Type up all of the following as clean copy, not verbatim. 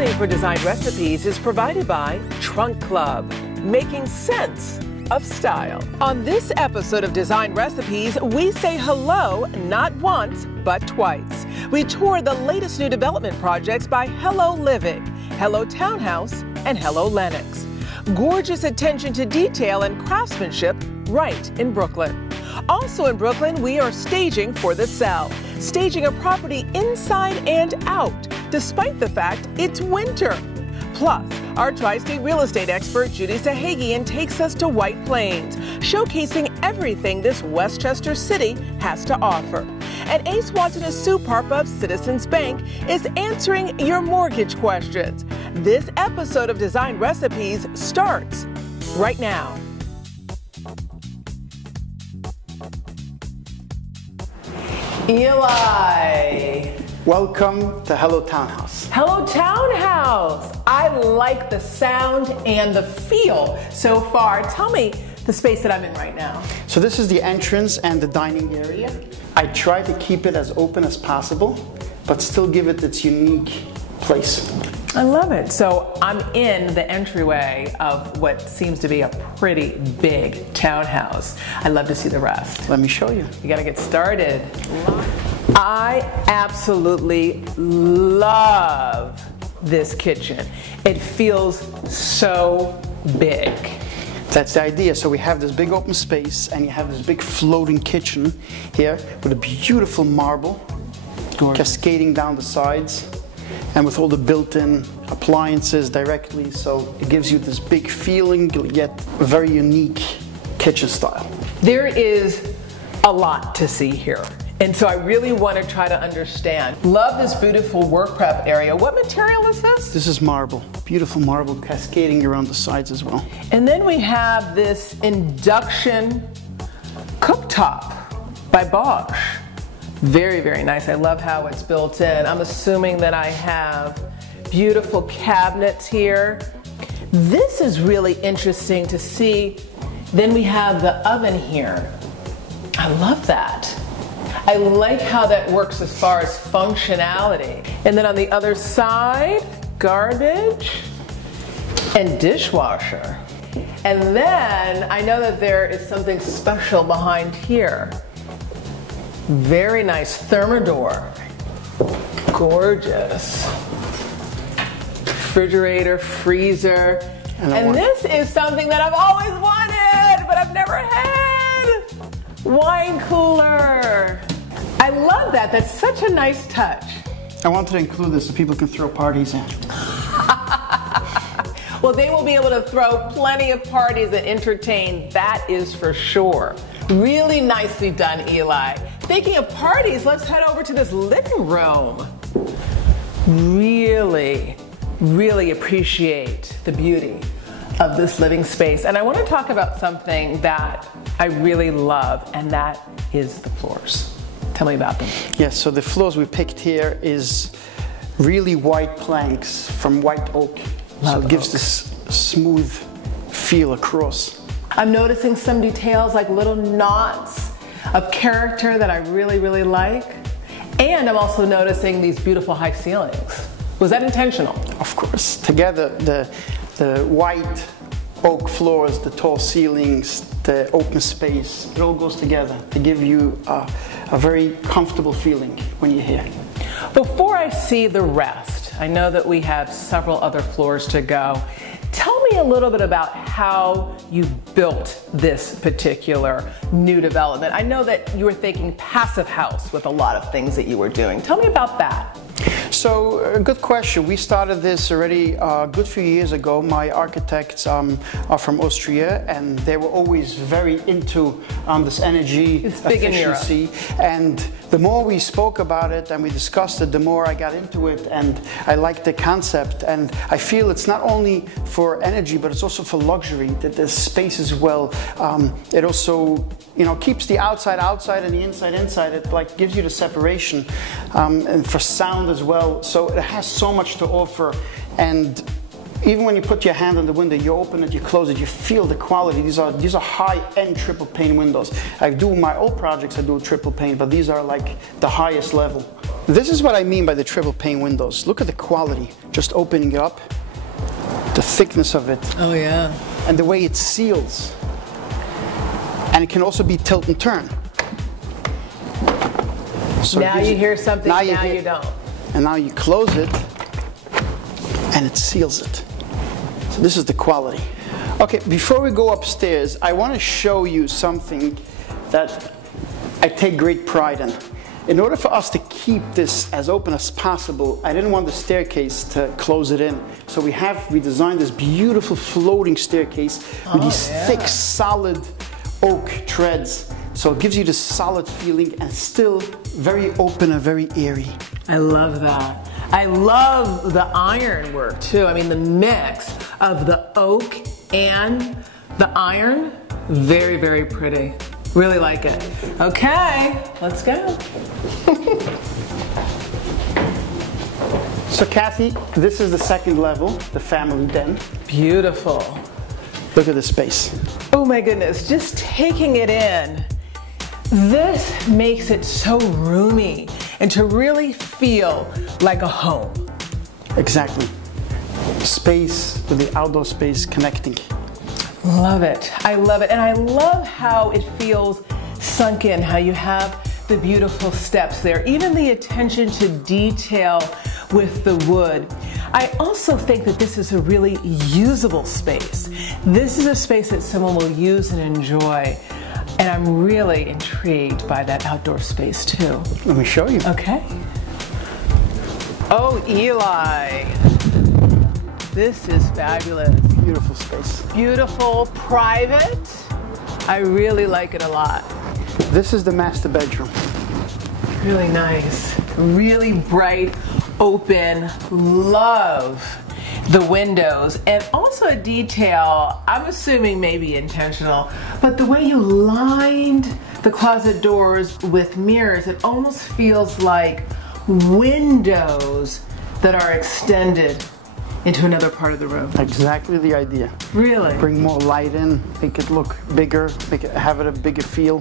Clothing for Design Recipes is provided by Trunk Club, making sense of style. On this episode of Design Recipes, we say hello not once, but twice. We tour the latest new development projects by Hello Living, Hello Townhouse, and Hello Lenox. Gorgeous attention to detail and craftsmanship right in Brooklyn. Also in Brooklyn, we are staging for the sell, staging a property inside and out, despite the fact it's winter. Plus, our tri-state real estate expert, Judy Sahagian, takes us to White Plains, showcasing everything this Westchester city has to offer. And Ace Watanasuparp of Citizens Bank is answering your mortgage questions. This episode of Design Recipes starts right now. Eli. Welcome to Hello Townhouse. Hello Townhouse. I like the sound and the feel so far. Tell me the space that I'm in right now. So this is the entrance and the dining area. I try to keep it as open as possible, but still give it its unique place. I love it. So I'm in the entryway of what seems to be a pretty big townhouse. I'd love to see the rest. Let me show you. You gotta get started. I absolutely love this kitchen. It feels so big. That's the idea. So we have this big open space and you have this big floating kitchen here with a beautiful marble cascading down the sides and with all the built-in appliances directly. So it gives you this big feeling, yet a very unique kitchen style. There is a lot to see here. And so I really want to try to understand. Love this beautiful work prep area. What material is this? This is marble. Beautiful marble cascading around the sides as well. And then we have this induction cooktop by Bosch. Very, very nice. I love how it's built in. I'm assuming that I have beautiful cabinets here. This is really interesting to see. Then we have the oven here. I love that. I like how that works as far as functionality. And then on the other side, garbage and dishwasher. And then I know that there is something special behind here. Very nice thermidor. Gorgeous. Refrigerator, freezer. And this is something that I've always wanted, but I've never had. Wine cooler. I love that. That's such a nice touch. I wanted to include this so people can throw parties in. Well, they will be able to throw plenty of parties and entertain, that is for sure. Really nicely done, Eli. Speaking of parties, let's head over to this living room. Really, really appreciate the beauty of this living space. And I want to talk about something that I really love, and that is the floors. Tell me about them. Yes, so the floors we picked here is really white planks from white oak. So it gives this smooth feel across. I'm noticing some details like little knots of character that I really, really like. And I'm also noticing these beautiful high ceilings. Was that intentional? Of course. Together, the white oak floors, the tall ceilings, the open space, it all goes together to give you a very comfortable feeling when you're here. Before I see the rest, I know that we have several other floors to go. Tell me a little bit about how you built this particular new development. I know that you were thinking passive house with a lot of things that you were doing. Tell me about that. So, good question. We started this already a good few years ago. My architects are from Austria, and they were always very into this energy efficiency. And the more we spoke about it and we discussed it, the more I got into it, and I liked the concept. And I feel it's not only for energy, but it's also for luxury. That the space as well. It also, keeps the outside outside and the inside inside. It like gives you the separation, and for sound as well. So it has so much to offer, and even when you put your hand on the window, you open it, you close it, you feel the quality. These are high-end triple pane windows. I do my old projects, I do triple pane, but these are like the highest level. This is what I mean by the triple pane windows. Look at the quality, just opening it up, the thickness of it. Oh yeah. And the way it seals. And it can also be tilt and turn. So now you hear something, now you don't. And now you close it, and it seals it. So this is the quality. Okay, before we go upstairs, I want to show you something that I take great pride in. In order for us to keep this as open as possible, I didn't want the staircase to close it in. So we designed this beautiful floating staircase with these thick, solid oak treads. So it gives you this solid feeling and still very open and very airy. I love that. I love the iron work too. I mean, the mix of the oak and the iron, very, very pretty. Really like it. Okay, let's go. So Cathy, this is the second level, the family den. Beautiful. Look at the space. Oh my goodness, just taking it in. This makes it so roomy and to really feel like a home. Exactly. Space with the outdoor space connecting. Love it. I love it. And I love how it feels sunk in, how you have the beautiful steps there, even the attention to detail with the wood. I also think that this is a really usable space. This is a space that someone will use and enjoy. And I'm really intrigued by that outdoor space too. Let me show you. Okay. Oh, Eli. This is fabulous. Beautiful space. Beautiful, private. I really like it a lot. This is the master bedroom. Really nice. Really bright, open. Love the windows. And also a detail, I'm assuming maybe intentional, but the way you lined the closet doors with mirrors, it almost feels like windows that are extended into another part of the room. Exactly the idea. Really? Bring more light in, make it look bigger, have it a bigger feel.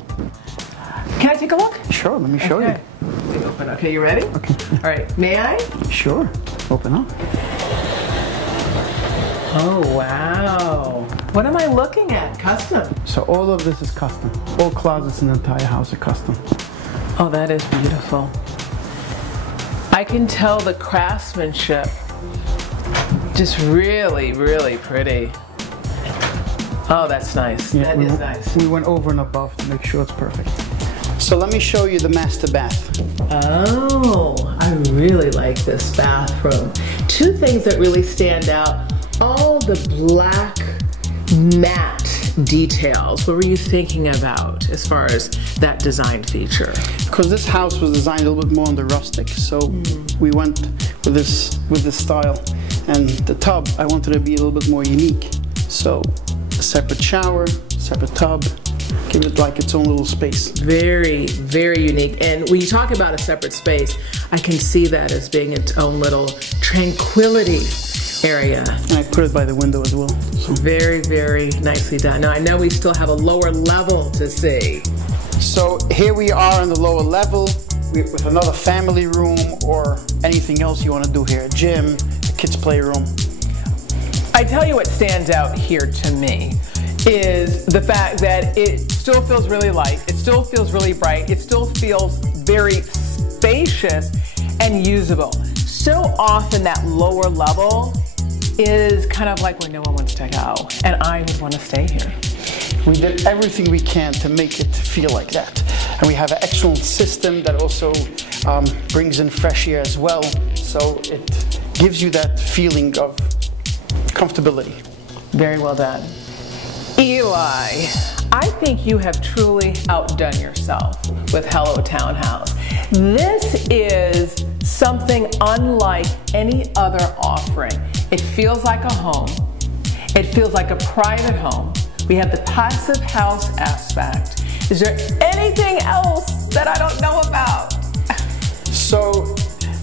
Can I take a look? Sure, let me show you. Let me open. Okay, you ready? Okay. All right, may I? Sure, open up. Oh, wow. What am I looking at? Custom. So all of this is custom. All closets in the entire house are custom. Oh, that is beautiful. I can tell the craftsmanship. Just really, really pretty. Oh, that's nice. Yeah, that is nice. We went over and above to make sure it's perfect. So let me show you the master bath. Oh, I really like this bathroom. Two things that really stand out. All the black matte details. What were you thinking about as far as that design feature? Because this house was designed a little bit more on the rustic, so we went with this style. And the tub, I wanted to be a little bit more unique. So a separate shower, separate tub, give it like its own little space. Very, very unique. And when you talk about a separate space, I can see that as being its own little tranquility area. And I put it by the window as well. So. Very, very nicely done. Now I know we still have a lower level to see. So here we are on the lower level with another family room or anything else you want to do here. A gym, a kids playroom. I tell you what stands out here to me is the fact that it still feels really light, it still feels really bright, it still feels very spacious and usable. So often that lower level is kind of like where no one wants to go, and I would want to stay here. We did everything we can to make it feel like that. And we have an excellent system that also brings in fresh air as well, so it gives you that feeling of comfortability. Very well done. Eli, I think you have truly outdone yourself with Hello Townhouse. This is something unlike any other offering. It feels like a home. It feels like a private home. We have the passive house aspect. Is there anything else that I don't know about? So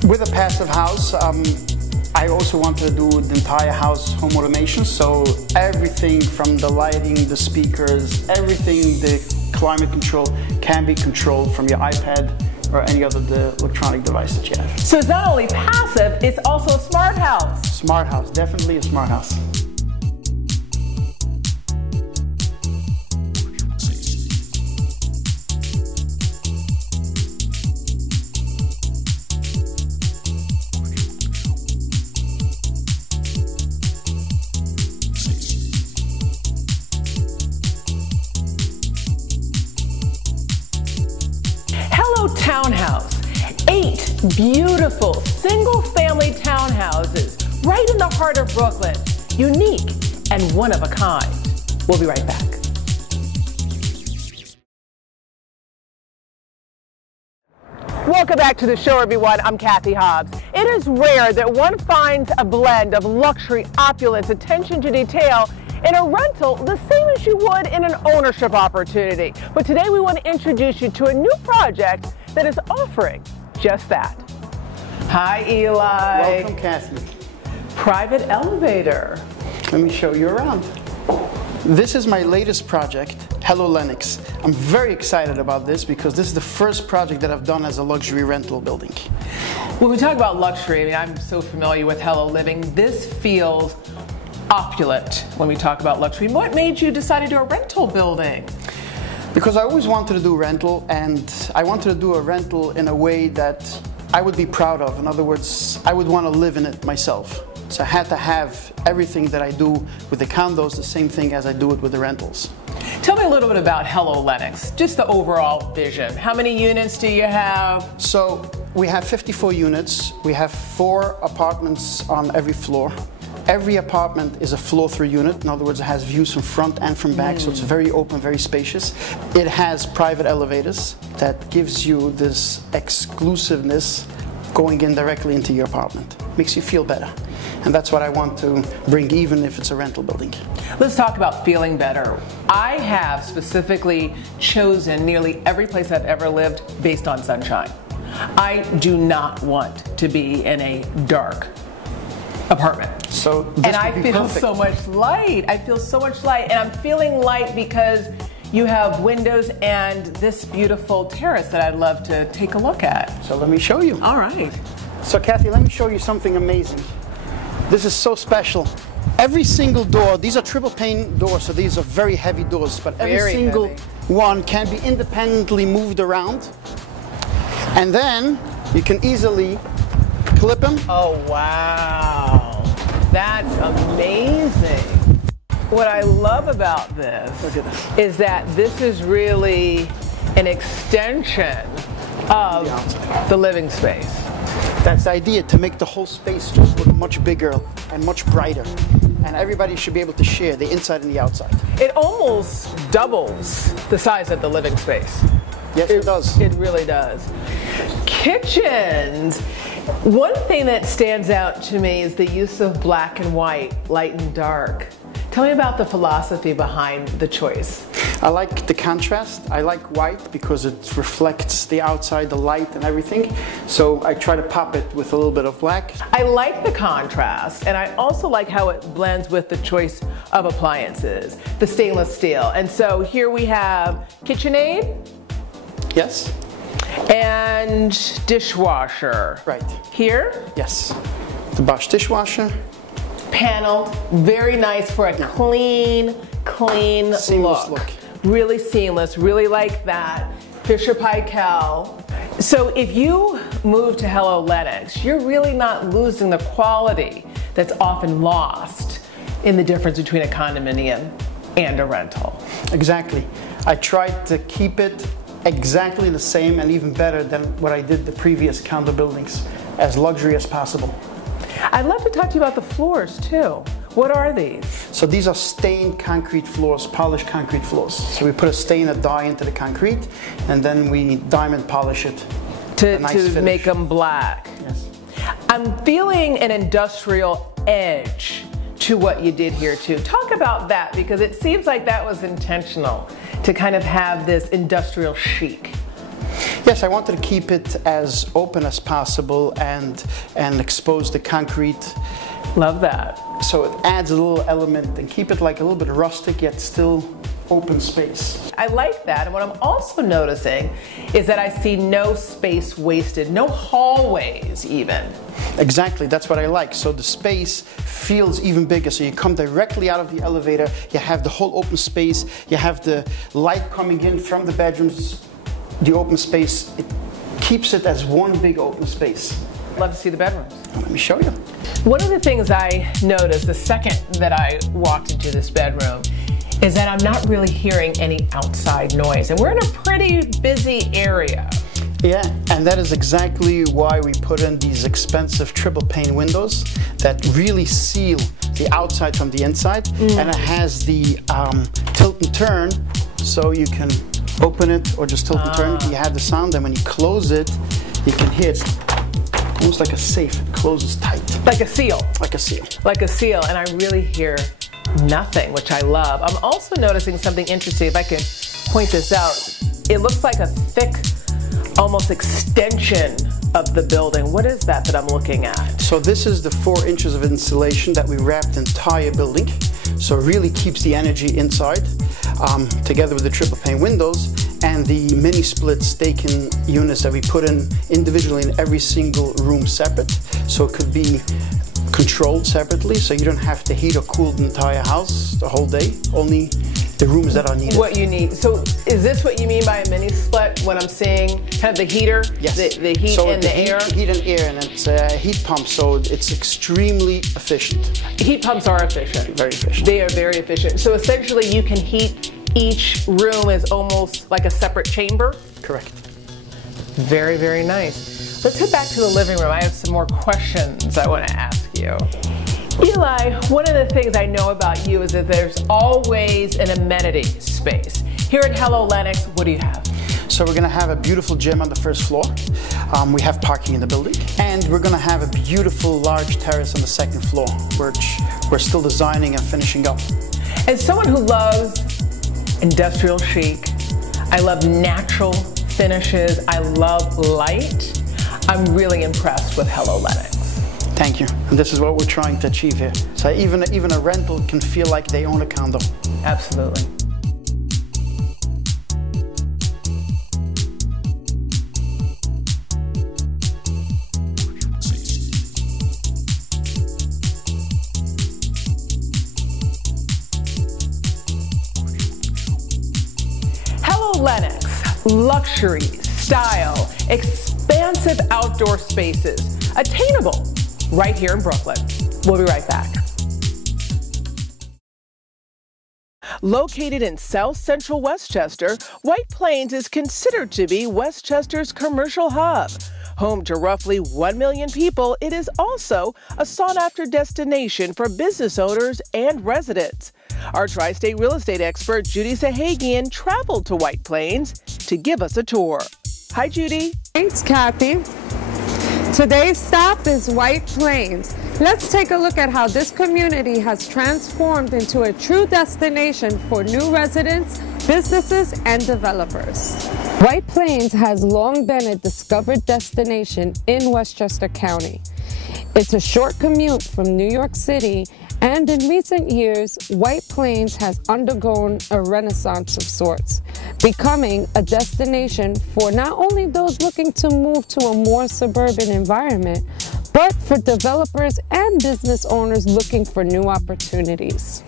with a passive house, I also wanted to do the entire house home automation. So everything from the lighting, the speakers, everything, the climate control can be controlled from your iPad or any other electronic device that you have. So it's not only passive, it's also a smart house. Smart house, definitely a smart house. Townhouse. 8 beautiful single-family townhouses right in the heart of Brooklyn. Unique and one of a kind. We'll be right back. Welcome back to the show, everyone. I'm Cathy Hobbs. It is rare that one finds a blend of luxury, opulence, attention to detail in a rental the same as you would in an ownership opportunity. But today we want to introduce you to a new project that is offering just that. Hi, Eli. Welcome, Cathy. Private elevator. Let me show you around. This is my latest project, Hello Lenox. I'm very excited about this because this is the first project that I've done as a luxury rental building. When we talk about luxury, I mean, I'm so familiar with Hello Living. This feels opulent when we talk about luxury. What made you decide to do a rental building? Because I always wanted to do rental, and I wanted to do a rental in a way that I would be proud of. In other words, I would want to live in it myself. So I had to have everything that I do with the condos, the same thing as I do it with the rentals. Tell me a little bit about Hello Lenox, just the overall vision. How many units do you have? So we have 54 units. We have 4 apartments on every floor. Every apartment is a flow-through unit. In other words, it has views from front and from back, so it's very open, very spacious. It has private elevators that gives you this exclusiveness going in directly into your apartment. Makes you feel better. And that's what I want to bring, even if it's a rental building. Let's talk about feeling better. I have specifically chosen nearly every place I've ever lived based on sunshine. I do not want to be in a dark apartment. So and I feel so much light. I feel so much light, and I'm feeling light because you have windows and this beautiful terrace that I'd love to take a look at. So let me show you. All right. So Cathy, let me show you something amazing. This is so special. Every single door, these are triple pane doors, so these are very heavy doors, but every single one can be independently moved around. And then you can easily clip them. Oh, wow. That's amazing. What I love about this is that this is really an extension of the living space. That's the idea, to make the whole space just look much bigger and much brighter. And everybody should be able to share the inside and the outside. It almost doubles the size of the living space. Yes, it does. It really does. Kitchens. One thing that stands out to me is the use of black and white, light and dark. Tell me about the philosophy behind the choice. I like the contrast. I like white because it reflects the outside, the light and everything. So I try to pop it with a little bit of black. I like the contrast, and I also like how it blends with the choice of appliances, the stainless steel. And so here we have KitchenAid. Yes. And dishwasher. Right. Here? Yes. The Bosch dishwasher. Paneled, very nice for a clean seamless look. Really seamless, really like that. Fisher Paykel. So if you move to Hello Lenox, you're really not losing the quality that's often lost in the difference between a condominium and a rental. Exactly. I tried to keep it exactly the same and even better than what I did the previous condo buildings, as luxury as possible. I'd love to talk to you about the floors too. What are these? So these are stained concrete floors, polished concrete floors. So we put a stain, a dye into the concrete, and then we diamond polish it to make them black. Yes. I'm feeling an industrial edge to what you did here too. Talk about that, because it seems like that was intentional to kind of have this industrial chic. Yes, I wanted to keep it as open as possible and expose the concrete. Love that. So it adds a little element and keep it like a little bit rustic yet still open space. I like that. And what I'm also noticing is that I see no space wasted, no hallways even. Exactly, that's what I like. So the space feels even bigger. So you come directly out of the elevator, you have the whole open space, you have the light coming in from the bedrooms, the open space. It keeps it as one big open space. Love to see the bedrooms. Let me show you. One of the things I noticed the second that I walked into this bedroom is that I'm not really hearing any outside noise. And we're in a pretty busy area. Yeah, and that is exactly why we put in these expensive triple pane windows that really seal the outside from the inside. And it has the tilt and turn, so you can open it or just tilt and turn. You have the sound, and when you close it, you can hear it's almost like a safe. It closes tight. Like a seal. Like a seal. Like a seal, and I really hear nothing, which I love. I'm also noticing something interesting. If I could point this out, it looks like a thick, almost extension of the building. What is that I'm looking at? So this is the 4 inches of insulation that we wrapped the entire building. So it really keeps the energy inside, together with the triple pane windows and the mini split staking units that we put in individually in every single room separate. So it could be controlled separately, so you don't have to heat or cool the entire house the whole day, only the rooms that are needed. What you need. So is this what you mean by a mini split when I'm seeing kind of the heater? Yes. The heat so and the air? Heat and air, and it's a heat pump, so it's extremely efficient. Heat pumps are efficient. Very efficient. They are very efficient. So essentially you can heat each room as almost like a separate chamber? Correct. Very, very nice. Let's head back to the living room. I have some more questions I want to ask you. Eli, one of the things I know about you is that there's always an amenity space. Here at Hello Lenox, what do you have? So we're going to have a beautiful gym on the first floor. We have parking in the building. And we're going to have a beautiful large terrace on the second floor, which we're still designing and finishing up. As someone who loves industrial chic, I love natural finishes, I love light, I'm really impressed with Hello Lenox. Thank you. And this is what we're trying to achieve here. So even a rental can feel like they own a condo. Absolutely. Hello Lenox, luxury, style, expansive outdoor spaces, attainable right here in Brooklyn. We'll be right back. Located in South Central Westchester, White Plains is considered to be Westchester's commercial hub. Home to roughly 1 million people, it is also a sought-after destination for business owners and residents. Our tri-state real estate expert, Judy Sahagian, traveled to White Plains to give us a tour. Hi, Judy. Thanks, Cathy. Today's stop is White Plains. Let's take a look at how this community has transformed into a true destination for new residents, businesses, and developers. White Plains has long been a discovered destination in Westchester County. It's a short commute from New York City, and in recent years, White Plains has undergone a renaissance of sorts, becoming a destination for not only those looking to move to a more suburban environment, but for developers and business owners looking for new opportunities.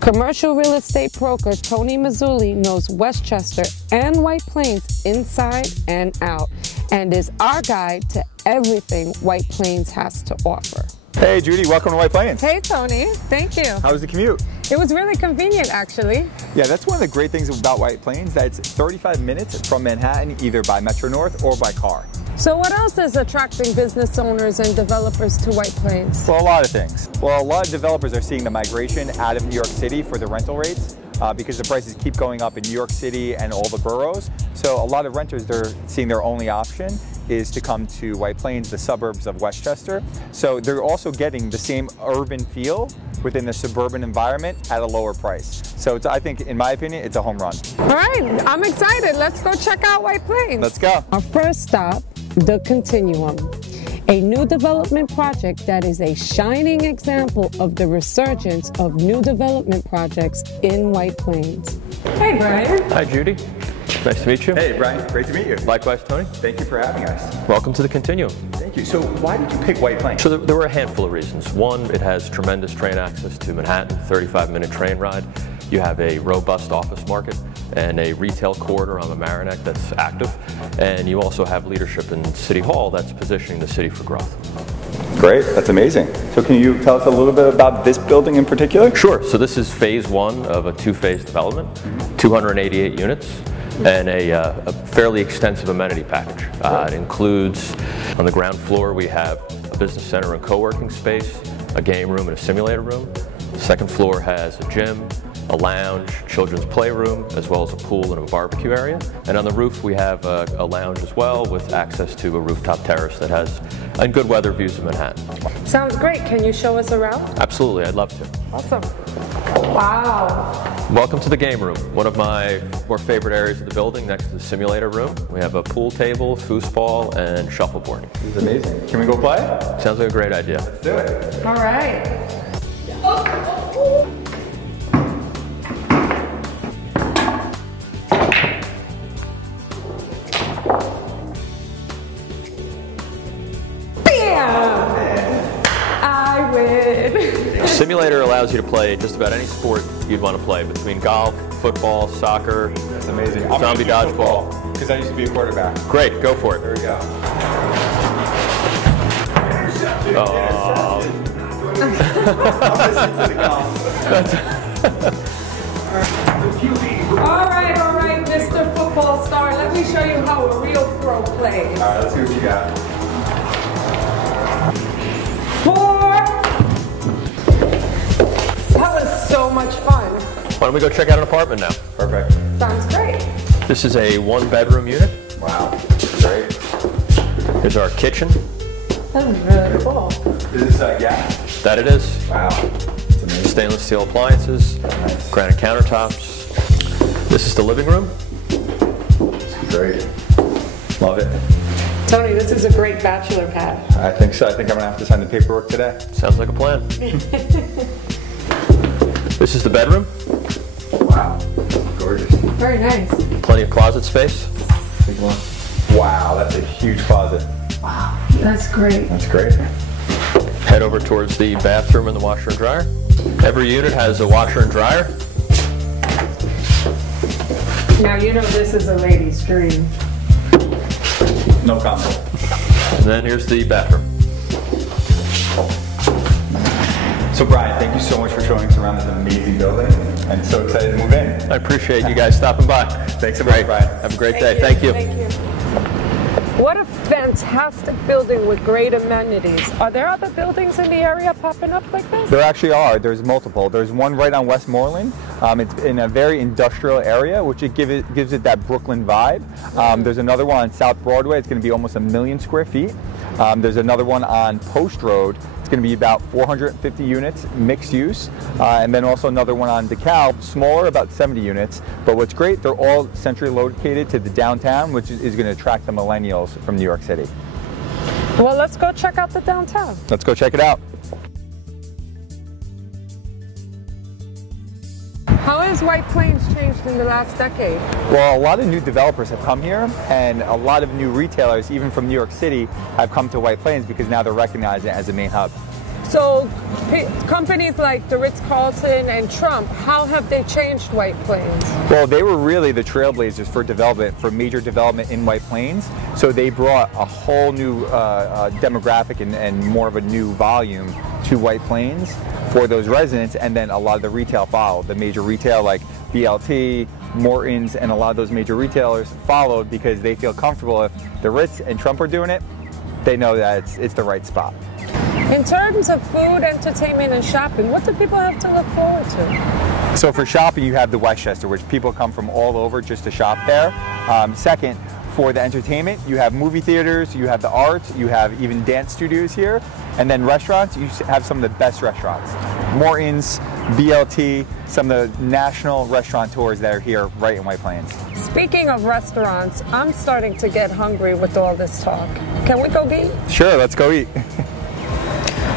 Commercial real estate broker Tony Mazzulli knows Westchester and White Plains inside and out, and is our guide to everything White Plains has to offer. Hey Judy, welcome to White Plains. Hey Tony, thank you. How was the commute? It was really convenient actually. Yeah, that's one of the great things about White Plains, that it's 35 minutes from Manhattan, either by Metro North or by car. So what else is attracting business owners and developers to White Plains? Well, a lot of things. Well, a lot of developers are seeing the migration out of New York City for the rental rates because the prices keep going up in New York City and all the boroughs. So a lot of renters, they're seeing their only option is to come to White Plains, the suburbs of Westchester. So they're also getting the same urban feel within the suburban environment at a lower price. So it's, I think, in my opinion, it's a home run. All right, I'm excited. Let's go check out White Plains. Let's go. Our first stop, the Continuum. a new development project that is a shining example of the resurgence of new development projects in White Plains. Hey, Brian. Hi, Judy. Nice to meet you. Hey, Brian. Great to meet you. Likewise, Tony. Thank you for having us. Welcome to the Continuum. Thank you. So why did you pick White Plains? So there were a handful of reasons. One, it has tremendous train access to Manhattan, 35-minute train ride. You have a robust office market and a retail corridor on the Mamaroneck that's active. And you also have leadership in City Hall that's positioning the city for growth. Great, that's amazing. So can you tell us a little bit about this building in particular? Sure, so this is phase one of a two-phase development, 288 units, and a fairly extensive amenity package. It includes, on the ground floor, we have a business center and co-working space, a game room and a simulator room. The second floor has a gym, a lounge, children's playroom, as well as a pool and a barbecue area. And on the roof we have a lounge as well with access to a rooftop terrace that has good weather views of Manhattan. Sounds great. Can you show us around? Absolutely, I'd love to. Awesome. Wow. Welcome to the game room, one of my more favorite areas of the building next to the simulator room. We have a pool table, foosball, and shuffleboard. This is amazing. Can we go play? Sounds like a great idea. Let's do it. All right. Simulator allows you to play just about any sport you'd want to play, between golf, football, soccer. That's amazing. Zombie dodgeball. Because I used to be a quarterback. Great, go for it. There we go. All right, Mr. Football Star. Let me show you how a real pro plays. All right, let's see what you got. 4. That was so much fun. Why don't we go check out an apartment now? Perfect. Sounds great. This is a one-bedroom unit. Wow, great. Here's our kitchen. That's really cool. Is this gas? That it is. Wow, it's amazing. Stainless steel appliances, Nice. granite countertops. This is the living room. Great. Love it. Tony, this is a great bachelor pad. I think so. I think I'm going to have to sign the paperwork today. Sounds like a plan. This is the bedroom. Wow, gorgeous. Very nice. Plenty of closet space. Big one. Wow, that's a huge closet. Wow, that's great. That's great. Head over towards the bathroom and the washer and dryer. Every unit has a washer and dryer. Now you know this is a lady's dream. No comment. And then here's the bathroom. So Brian, thank you so much for showing us around this amazing building. I'm so excited to move in. I appreciate you guys stopping by. Thanks so much, Brian. Have a great day. Thank you. Thank you. What a fantastic building with great amenities. Are there other buildings in the area popping up like this? There actually are. There's multiple. There's one right on Westmoreland. It's in a very industrial area, which gives it that Brooklyn vibe. There's another one on South Broadway. It's going to be almost 1 million square feet. There's another one on Post Road. It's going to be about 450 units, mixed use. And then also another one on DeKalb, smaller, about 70 units. But what's great, they're all centrally located to the downtown, which is going to attract the millennials from New York City. Well, let's go check out the downtown. Let's go check it out. How has White Plains changed in the last decade? Well, a lot of new developers have come here, and a lot of new retailers, even from New York City, have come to White Plains because now they're recognized as a main hub. So companies like the Ritz-Carlton and Trump, how have they changed White Plains? Well, they were really the trailblazers for development, for major development in White Plains. So they brought a whole new demographic and more of a new volume to White Plains for those residents, and then a lot of the retail followed. The major retail like BLT, Morton's, and a lot of those major retailers followed because they feel comfortable. If the Ritz and Trump are doing it, they know that it's the right spot. In terms of food, entertainment, and shopping, what do people have to look forward to? So for shopping, you have the Westchester, which people come from all over just to shop there. Second, for the entertainment, you have movie theaters, you have the arts, you have even dance studios here, and then restaurants, you have some of the best restaurants. Morton's, BLT, some of the national restaurateurs that are here right in White Plains. Speaking of restaurants, I'm starting to get hungry with all this talk. Can we go eat? Sure, let's go eat.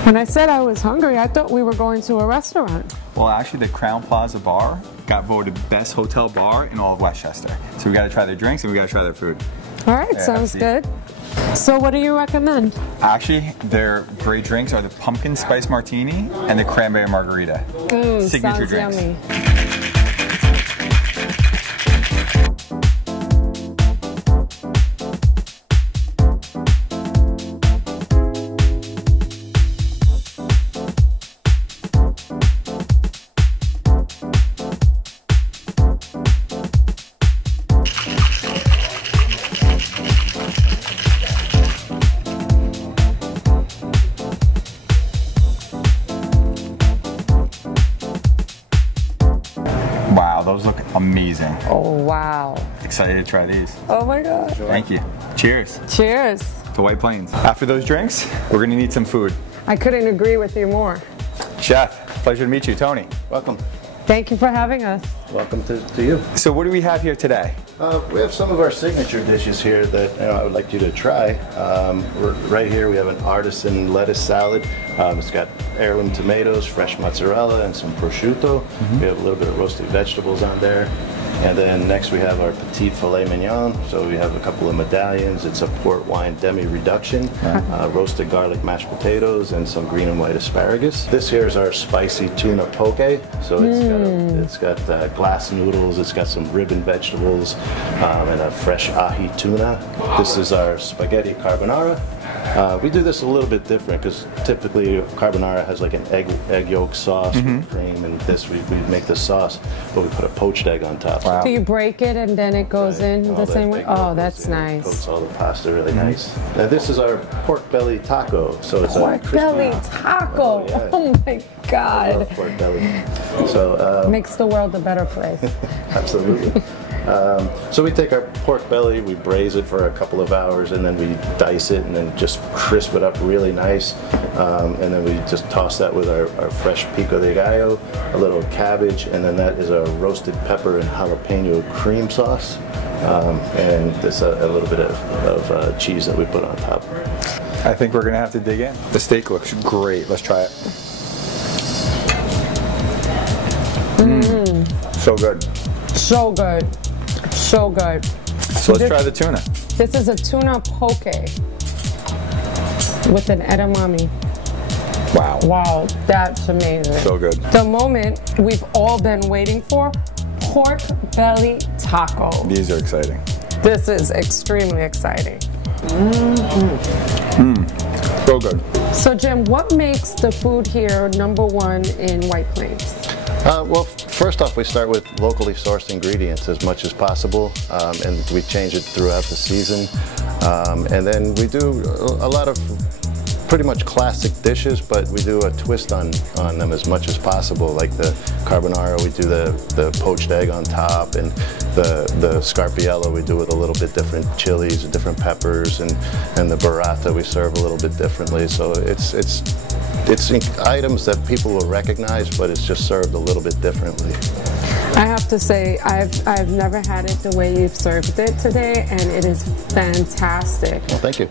When I said I was hungry, I thought we were going to a restaurant. Well, actually, the Crown Plaza Bar got voted best hotel bar in all of Westchester. So we got to try their drinks and we got to try their food. All right, sounds good. So what do you recommend? Actually, their great drinks are the pumpkin spice martini and the cranberry margarita. Signature sounds drinks. Yummy. Those look amazing. Oh, wow. Excited to try these. Oh my God. Thank you. Cheers. Cheers. To White Plains. After those drinks, we're gonna need some food. I couldn't agree with you more. Chef, pleasure to meet you, Tony. Welcome. Thank you for having us. Welcome to you. So what do we have here today? We have some of our signature dishes here that I would like you to try. Right here we have an artisan lettuce salad. It's got heirloom tomatoes, fresh mozzarella, and some prosciutto. We have a little bit of roasted vegetables on there. And then next we have our petite filet mignon. So we have a couple of medallions. It's a port wine demi reduction, roasted garlic mashed potatoes, and some green and white asparagus. This here is our spicy tuna poke. So it's got glass noodles. It's got some ribbon vegetables and a fresh ahi tuna. This is our spaghetti carbonara. We do this a little bit different because typically carbonara has like an egg yolk sauce with cream, and this we make the sauce, but we put a poached egg on top. Do you break it and then it goes in the same way? Oh, that's nice. Coats all the pasta really nice. Now this is our pork belly taco. So it's pork belly taco. Oh my God. I love pork belly. So makes the world a better place. Absolutely. So we take our pork belly, we braise it for a couple of hours, and then we dice it and then just crisp it up really nice. And then we just toss that with our fresh pico de gallo, a little cabbage, and then that is our roasted pepper and jalapeno cream sauce. And this a little bit of cheese that we put on top. I think we're gonna have to dig in. The steak looks great. Let's try it. So good. So good. So good. So let's try the tuna. This is a tuna poke with an edamame. Wow. Wow, that's amazing. So good. The moment we've all been waiting for, pork belly taco. These are exciting. This is extremely exciting. So good. So Jim, what makes the food here #1 in White Plains? Well, first off, we start with locally sourced ingredients as much as possible, and we change it throughout the season. And then we do a lot of pretty much classic dishes, but we do a twist on them as much as possible. Like the carbonara, we do the poached egg on top, and the scarpiello we do with a little bit different chilies and different peppers, and the burrata we serve a little bit differently. So it's items that people will recognize, but it's just served a little bit differently. I have to say, I've never had it the way you've served it today, and it is fantastic. Well, thank you.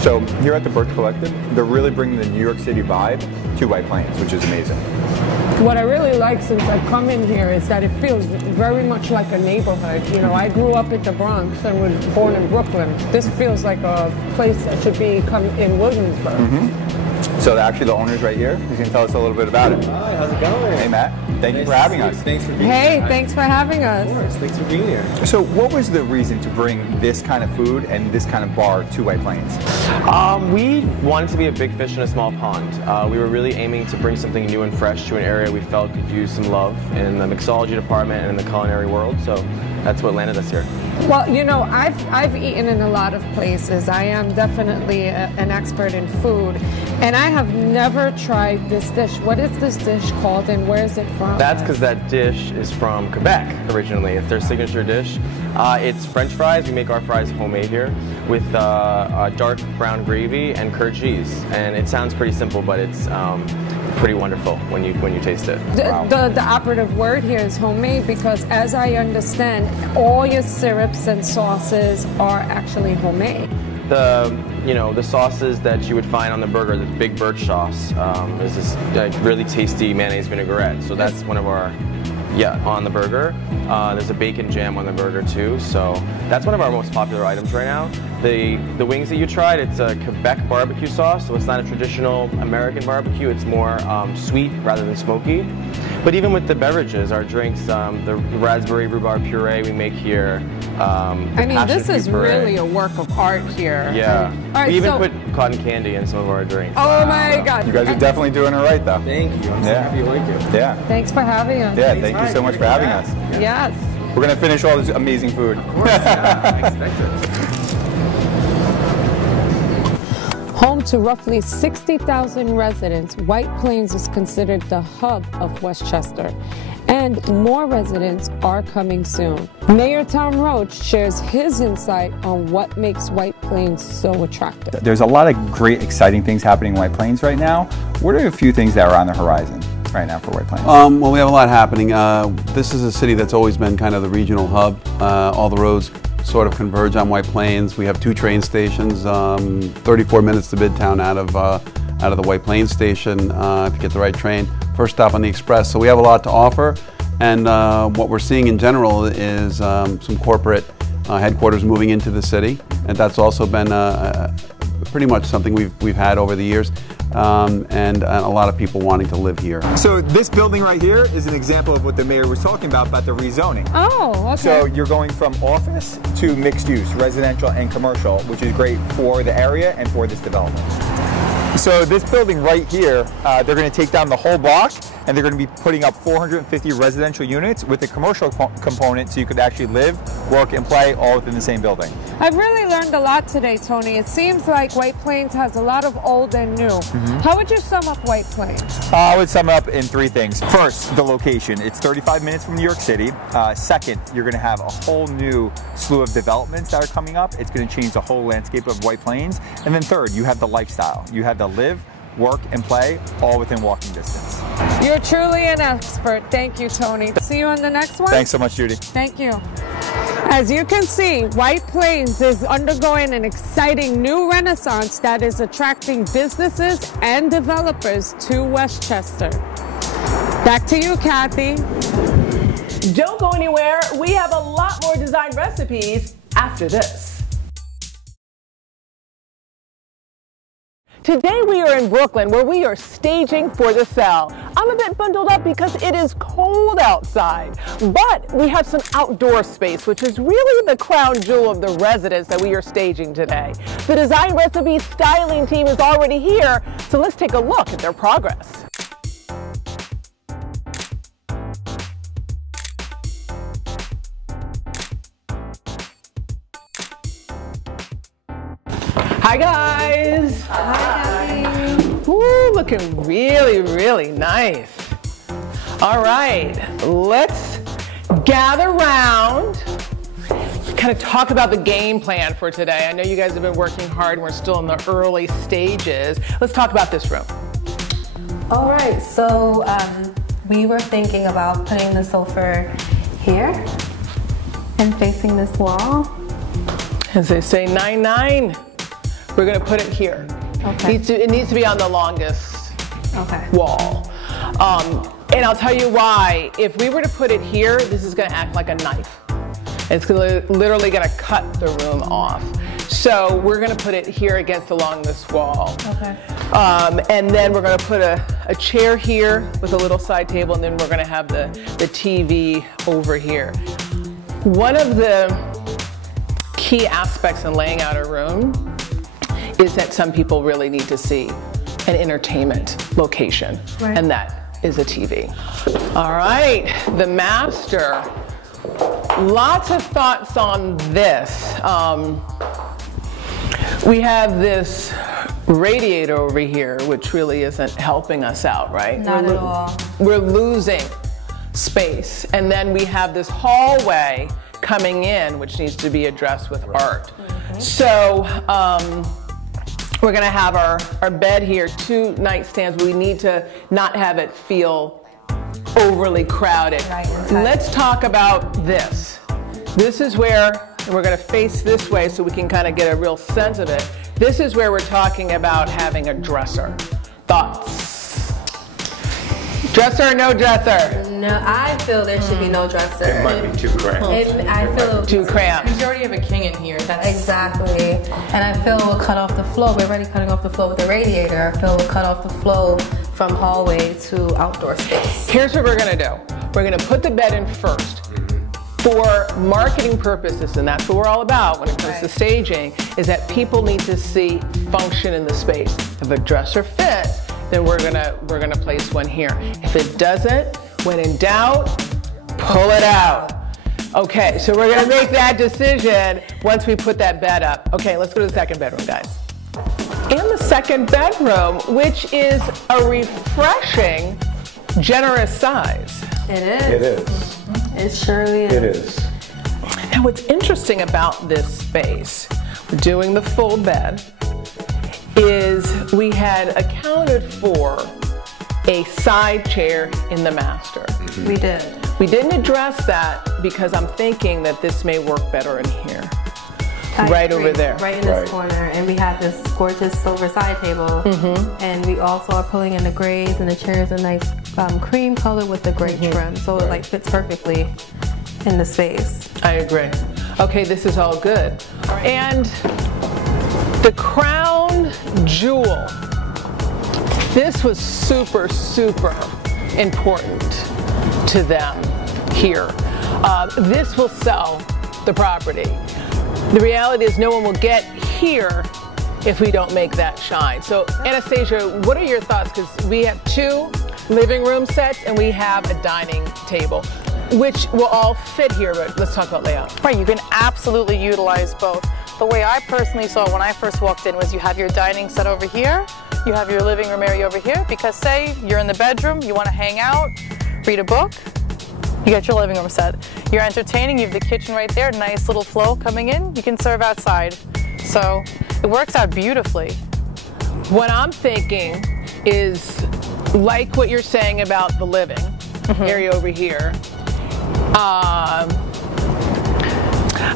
So here at the Birch Collective, they're really bringing the New York City vibe to White Plains, which is amazing. What I really like since I've come in here is that it feels very much like a neighborhood. You know, I grew up in the Bronx and was born in Brooklyn. This feels like a place that should be in Williamsburg. So actually the owner's right here. He's going to tell us a little bit about it. Hi, how's it going? Hey Matt, thank you for having us. Thanks for being Hey, here. thanks for having us. Of course, thanks for being here. So what was the reason to bring this kind of food and this kind of bar to White Plains? We wanted to be a big fish in a small pond. We were really aiming to bring something new and fresh to an area we felt could use some love in the mixology department and in the culinary world, so that's what landed us here. Well, you know, I've eaten in a lot of places. I am definitely an expert in food, and I have never tried this dish. What is this dish called, and where is it from? That's because that dish is from Quebec originally. It's their signature dish. It's French fries. We make our fries homemade here with dark brown gravy, and curd cheese. And it sounds pretty simple, but it's pretty wonderful when you taste it. The operative word here is homemade, because as I understand, all your syrups and sauces are actually homemade. The sauces that you would find on the burger, the big birch sauce, is this really tasty mayonnaise vinaigrette. So that's one of our, on the burger. There's a bacon jam on the burger too. So that's one of our most popular items right now. The wings that you tried, it's a Quebec barbecue sauce, so it's not a traditional American barbecue. It's more sweet rather than smoky. But even with the beverages, our drinks, the raspberry rhubarb puree we make here. I mean, this is really a work of art here. Yeah. Right, we even put cotton candy in some of our drinks. Oh my God. You guys are definitely doing it right, though. Thank you. I'm so happy you like it. Yeah. Thanks for having us. Yeah, thank you so much for having us. Yes. We're going to finish all this amazing food. Of course, yeah, I expect it. Home to roughly 60,000 residents, White Plains is considered the hub of Westchester, and more residents are coming soon. Mayor Tom Roach shares his insight on what makes White Plains so attractive. There's a lot of great, exciting things happening in White Plains right now. What are a few things that are on the horizon right now for White Plains? Well, we have a lot happening. This is a city that's always been kind of the regional hub. All the roads sort of converge on White Plains. We have 2 train stations, 34 minutes to Midtown out of the White Plains station if you get the right train. First stop on the express. So we have a lot to offer, and what we're seeing in general is some corporate headquarters moving into the city, and that's also been pretty much something we've had over the years. And a lot of people wanting to live here. So this building right here is an example of what the mayor was talking about the rezoning. Oh, okay. So you're going from office to mixed use, residential and commercial, which is great for the area and for this development. So this building right here, they're going to take down the whole block, and they're going to be putting up 450 residential units with a commercial component, so you could actually live, work, and play all within the same building. I've really learned a lot today, Tony. It seems like White Plains has a lot of old and new. How would you sum up White Plains? I would sum it up in 3 things. First, the location. It's 35 minutes from New York City. Second, you're going to have a whole new slew of developments that are coming up. It's going to change the whole landscape of White Plains. And then third, you have the lifestyle. You have to live, work, and play all within walking distance. You're truly an expert. Thank you, Tony. See you on the next one. Thanks so much, Judy. Thank you. As you can see, White Plains is undergoing an exciting new renaissance that is attracting businesses and developers to Westchester. Back to you, Cathy. Don't go anywhere. We have a lot more design recipes after this. Today we are in Brooklyn, where we are staging for the sale. I'm a bit bundled up because it is cold outside, but we have some outdoor space, which is really the crown jewel of the residents that we are staging today. The Design Recipe styling team is already here, so let's take a look at their progress. Hi guys! Hi. Ooh, looking really, really nice. All right, let's gather around, kind of talk about the game plan for today. I know you guys have been working hard and we're still in the early stages. Let's talk about this room. All right, so we were thinking about putting the sofa here and facing this wall. As they say, 9-9. We're gonna put it here. Okay. It needs to be on the longest wall. And I'll tell you why. If we were to put it here, this is gonna act like a knife. It's literally gonna cut the room off. So we're gonna put it here along this wall. Okay. And then we're gonna put a chair here with a little side table, and then we're gonna have the TV over here. One of the key aspects in laying out a room is that some people really need to see an entertainment location, and that is a TV. All right, the master. Lots of thoughts on this. We have this radiator over here, which really isn't helping us out, right? Not at all. We're losing space. And then we have this hallway coming in, which needs to be addressed with art. So We're gonna have our bed here, 2 nightstands. We need to not have it feel overly crowded. Right, let's talk about this. This is where, and we're gonna face this way so we can kind of get a real sense of it. This is where we're talking about having a dresser. Thoughts? Dresser or no dresser? No, I feel there should be no dresser. It might be too cramped. I feel too cramped. You already have a king in here. That's exactly, and I feel we'll cut off the flow. We're already cutting off the flow with the radiator. I feel we'll cut off the flow from hallway to outdoor space. Here's what we're gonna do. We're gonna put the bed in first. For marketing purposes, and that's what we're all about when it comes to staging, is that people need to see function in the space. If a dresser fits, then we're gonna place one here. If it doesn't, when in doubt, pull it out. Okay, so we're gonna make that decision once we put that bed up. Okay, let's go to the second bedroom, guys. In the second bedroom, which is a refreshing, generous size. It is. It is. It surely is. It is. Now what's interesting about this space, we're doing the full bed, is we had accounted for a side chair in the master. We did. We didn't address that because I'm thinking that this may work better in here. Right over there. Right in this corner. And we have this gorgeous silver side table. And we also are pulling in the grays, and the chair is a nice cream color with the gray trim. So it like fits perfectly in the space. I agree. Okay, this is all good. And the crown jewel. This was super, super important to them here. This will sell the property. The reality is no one will get here if we don't make that shine. So Anastasia, what are your thoughts? Because we have 2 living room sets and we have a dining table, which will all fit here, but let's talk about layout. Right, you can absolutely utilize both. The way I personally saw it when I first walked in was you have your dining set over here, you have your living room area over here, because say you're in the bedroom, you want to hang out, read a book, you got your living room set. You're entertaining, you have the kitchen right there, nice little flow coming in, you can serve outside. So it works out beautifully. What I'm thinking is, like what you're saying about the living area over here,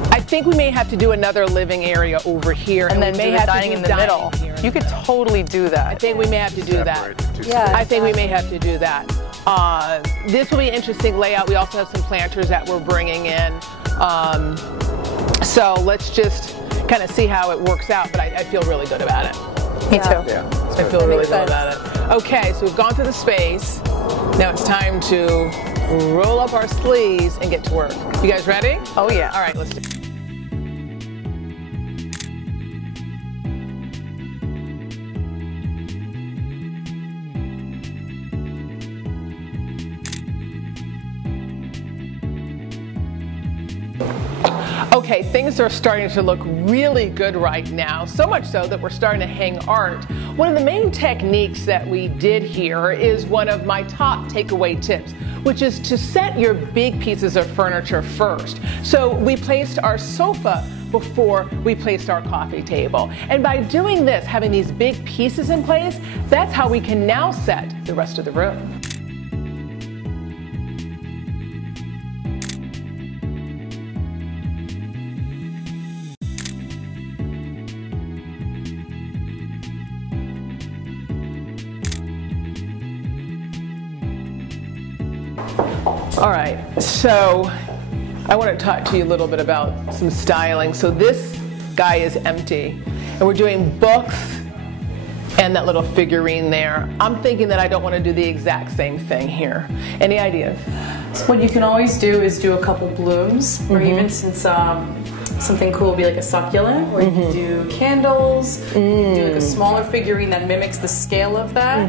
I think we may have to do another living area over here, and then we may do have dining to do in the middle. You could totally do that. I think we may have to do that. Yeah, I think we may have to do that. This will be an interesting layout. We also have some planters that we're bringing in. So let's just kind of see how it works out, but I feel really good about it. Me too. Yeah, I feel really good about it. Okay, so we've gone through the space. Now it's time to roll up our sleeves and get to work. You guys ready? Oh yeah. All right, let's do it. Okay, things are starting to look really good right now, so much so that we're starting to hang art. One of the main techniques that we did here is one of my top takeaway tips, which is to set your big pieces of furniture first. So we placed our sofa before we placed our coffee table. And by doing this, having these big pieces in place, that's how we can now set the rest of the room. All right, so I want to talk to you a little bit about some styling. So this guy is empty, and we're doing books and that little figurine there. I'm thinking that I don't want to do the exact same thing here. Any ideas? So what you can always do is do a couple blooms, or even since something cool would be like a succulent, or you can do candles, you can do like a smaller figurine that mimics the scale of that.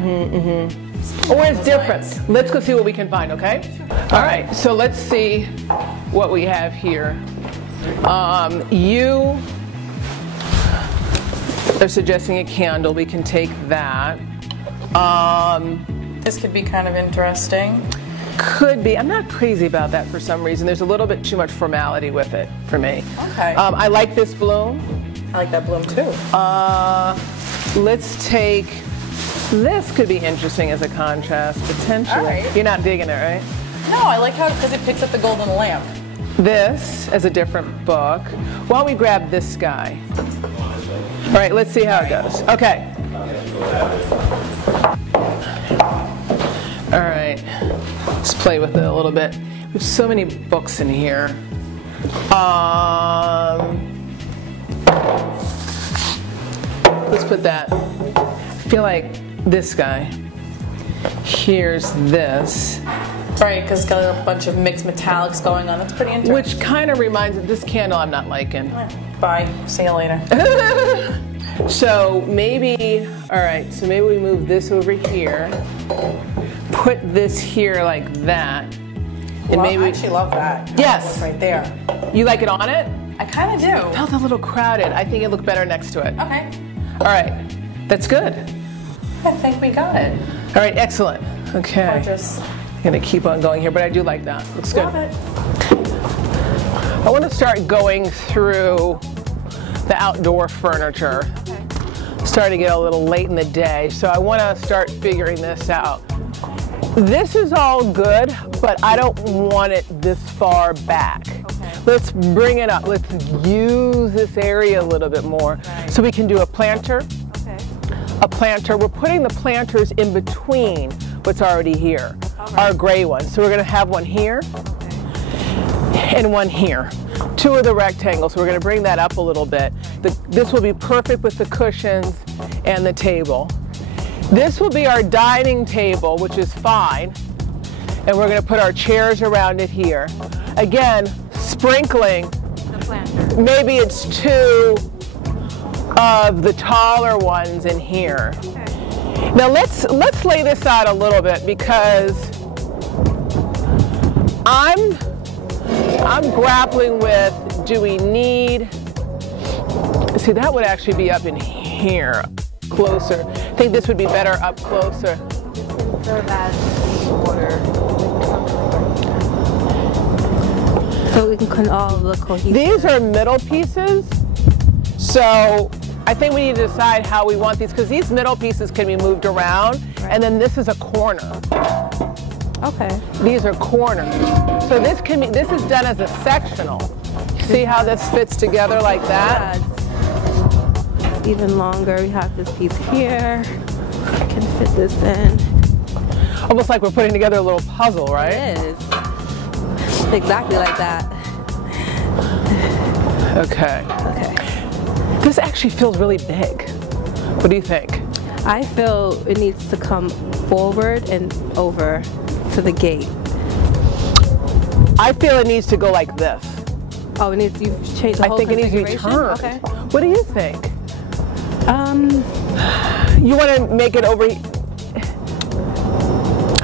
Or it's different. Let's go see what we can find, okay? All right, so let's see what we have here. You are suggesting a candle. We can take that. This could be kind of interesting. Could be. I'm not crazy about that for some reason. There's a little bit too much formality with it for me. Okay. I like this bloom. I like that bloom too. let's take, this could be interesting as a contrast, potentially. All right. You're not digging it, right? No, I like how, because it picks up the golden lamp. This as a different book. Why don't we grab this guy? All right, let's see how it goes. Okay. All right, let's play with it a little bit. We have so many books in here. Let's put that. I feel like this guy. Here's this. Right, because it's got a bunch of mixed metallics going on. That's pretty interesting. Which kind of reminds me, this candle I'm not liking. Bye. See you later. So maybe, all right, so maybe we move this over here, put this here like that. And maybe I actually love that. Yes. Right there. You like it on it? I kind of do. It felt a little crowded. I think it looked better next to it. Okay. All right, that's good. I think we got it. All right, excellent. Okay. Gorgeous. I'm gonna keep on going here, but I do like that. Looks good. Love it. I want to start going through the outdoor furniture. Okay. Starting to get a little late in the day, so I want to start figuring this out. This is all good, but I don't want it this far back. Okay. Let's bring it up. Let's use this area a little bit more. Right. So we can do a planter. Okay. A planter. We're putting the planters in between what's already here. Right. Our gray ones. So we're going to have one here. Okay. And one here. Two of the rectangles. So we're going to bring that up a little bit. This will be perfect with the cushions and the table. This will be our dining table, which is fine. And we're going to put our chairs around it here. Again, sprinkling. The planter. Maybe it's two of the taller ones in here. Okay. Now let's lay this out a little bit, because I'm grappling with, do we need, see, that would actually be up in here, closer. I think this would be better up closer. So we can all look cohesive. These are middle pieces, so I think we need to decide how we want these, because these middle pieces can be moved around, right. And then this is a corner. Okay. These are corners. So this can be, this is done as a sectional. See how this fits together like that? Yeah, it's even longer. We have this piece here. I can fit this in. Almost like we're putting together a little puzzle, right? It is. Exactly like that. Okay. Okay. This actually feels really big. What do you think? I feel it needs to come forward and over to the gate. I feel it needs to go like this. Oh, it needs, you change the whole I think it needs to be turned. Okay. What do you think? You want to make it over?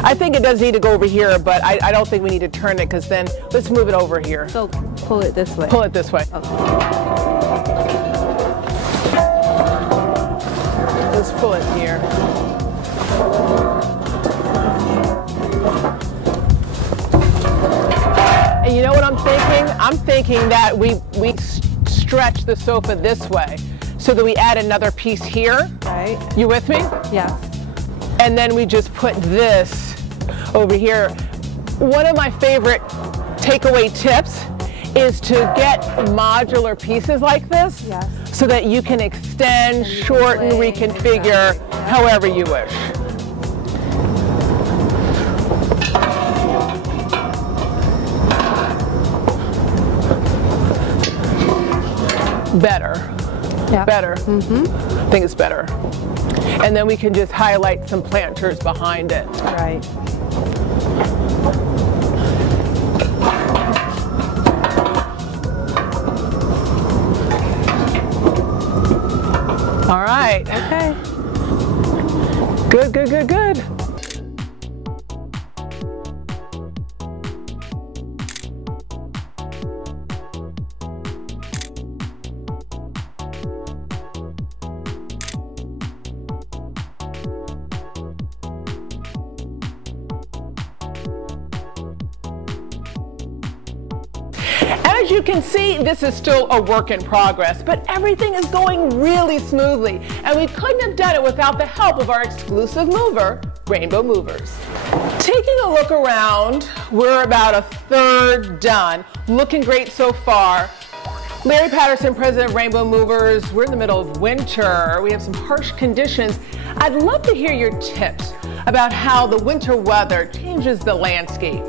I think it does need to go over here, but I don't think we need to turn it, because then let's move it over here. So pull it this way. Pull it this way. Okay. Let's pull it here. And you know what I'm thinking? I'm thinking that we stretch the sofa this way so that we add another piece here. Right. You with me? Yes. And then we just put this over here. One of my favorite takeaway tips is to get modular pieces like this, yes, so that you can extend, shorten, reconfigure however you wish. Better. Yeah. Better. Mm-hmm. I think it's better. And then we can just highlight some planters behind it. Right. All right. Okay. Good, good, good, good. As you can see, this is still a work in progress, but everything is going really smoothly, and we couldn't have done it without the help of our exclusive mover, Rainbow Movers. Taking a look around, we're about a third done. Looking great so far. Larry Patterson, President of Rainbow Movers, we're in the middle of winter. We have some harsh conditions. I'd love to hear your tips about how the winter weather changes the landscape.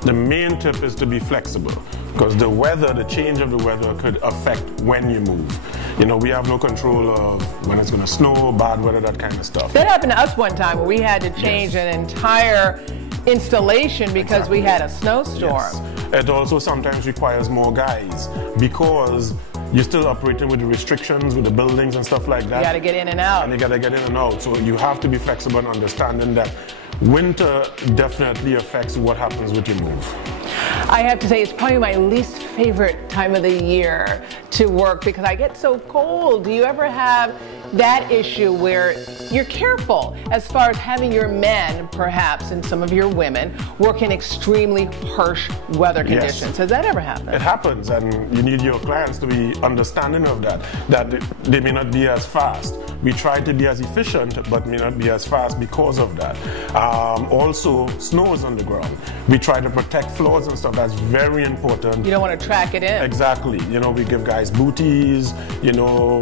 The main tip is to be flexible, because the weather, the change of the weather could affect when you move. You know, we have no control of when it's going to snow, bad weather, that kind of stuff. That happened to us one time where we had to change an entire installation because we had a snowstorm. Yes. It also sometimes requires more guys because you're still operating with the restrictions, with the buildings and stuff like that. You got to get in and out. And you got to get in and out. So you have to be flexible and understanding that winter definitely affects what happens with your move. I have to say, it's probably my least favorite time of the year to work because I get so cold. Do you ever have that issue where you're careful as far as having your men, perhaps, and some of your women, work in extremely harsh weather conditions? Yes. Has that ever happened? It happens, and you need your clients to be understanding of that they may not be as fast. We try to be as efficient, but may not be as fast because of that. Also, snow is on the ground. We try to protect floors and stuff. That's very important. You don't want to track it in. Exactly. You know, we give guys booties, you know,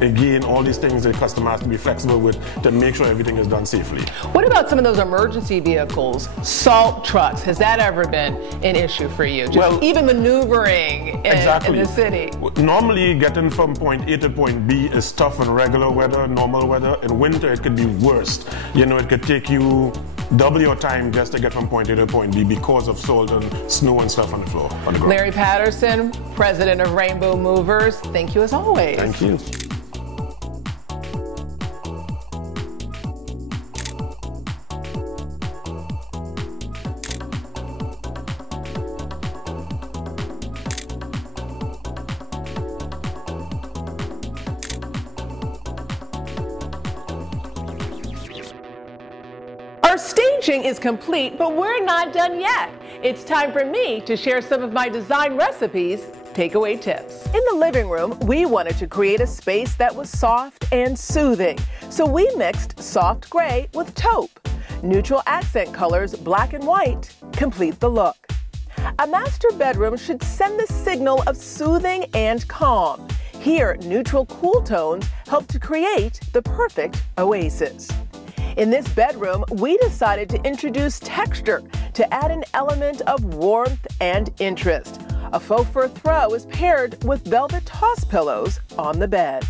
again, all these things the customer has to be flexible with to make sure everything is done safely. What about some of those emergency vehicles, salt trucks? Has that ever been an issue for you? Just even maneuvering in the city? Normally, getting from point A to point B is tough in regular weather, normal weather. In winter, it could be worse. You know, it could take you double your time just to get from point A to point B because of salt and snow and stuff on the floor, on the ground. Larry Patterson, President of Rainbow Movers, thank you as always. Thank you. Our staging is complete, but we're not done yet. It's time for me to share some of my design recipes, takeaway tips. In the living room, we wanted to create a space that was soft and soothing, so we mixed soft gray with taupe. Neutral accent colors, black and white, complete the look. A master bedroom should send the signal of soothing and calm. Here, neutral cool tones help to create the perfect oasis. In this bedroom, we decided to introduce texture to add an element of warmth and interest. A faux fur throw is paired with velvet toss pillows on the bed.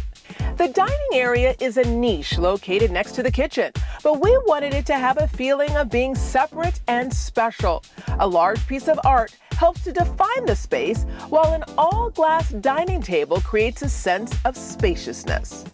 The dining area is a niche located next to the kitchen, but we wanted it to have a feeling of being separate and special. A large piece of art helps to define the space, while an all-glass dining table creates a sense of spaciousness.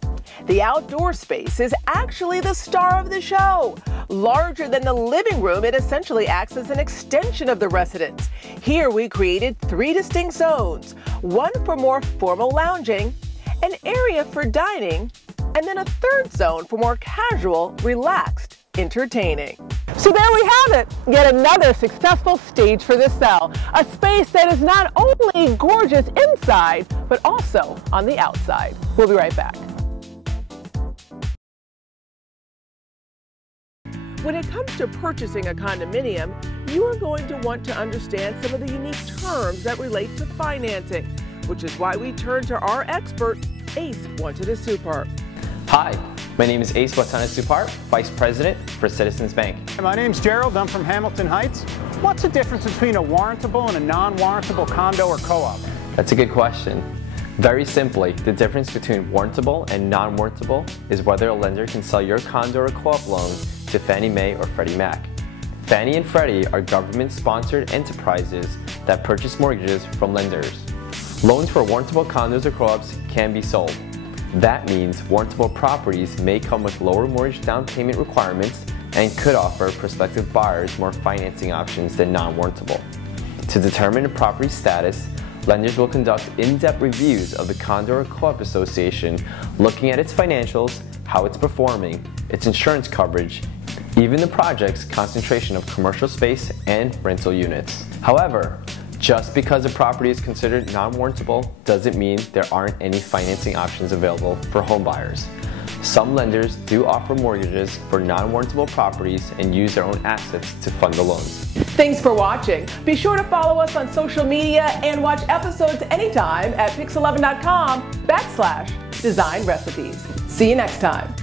The outdoor space is actually the star of the show. Larger than the living room, it essentially acts as an extension of the residence. Here we created 3 distinct zones, one for more formal lounging, an area for dining, and then a 3rd zone for more casual, relaxed entertaining. So there we have it, yet another successful stage for the cell, a space that is not only gorgeous inside, but also on the outside. We'll be right back. When it comes to purchasing a condominium, you are going to want to understand some of the unique terms that relate to financing, which is why we turn to our expert, Ace Watanasuparp. Hi, my name is Ace Watanasuparp, Vice President for Citizens Bank. My name's Gerald, I'm from Hamilton Heights. What's the difference between a warrantable and a non-warrantable condo or co-op? That's a good question. Very simply, the difference between warrantable and non-warrantable is whether a lender can sell your condo or co-op loan to Fannie Mae or Freddie Mac. Fannie and Freddie are government-sponsored enterprises that purchase mortgages from lenders. Loans for warrantable condos or co-ops can be sold. That means warrantable properties may come with lower mortgage down payment requirements and could offer prospective buyers more financing options than non-warrantable. To determine a property status, lenders will conduct in-depth reviews of the condo or co-op association, looking at its financials, how it's performing, its insurance coverage, even the project's concentration of commercial space and rental units. However, Just because a property is considered non-warrantable doesn't mean there aren't any financing options available for home buyers. Some lenders do offer mortgages for non-warrantable properties and use their own assets to fund the loans. Thanks for watching. Be sure to follow us on social media and watch episodes anytime at pix11.com/design recipes. See you next time.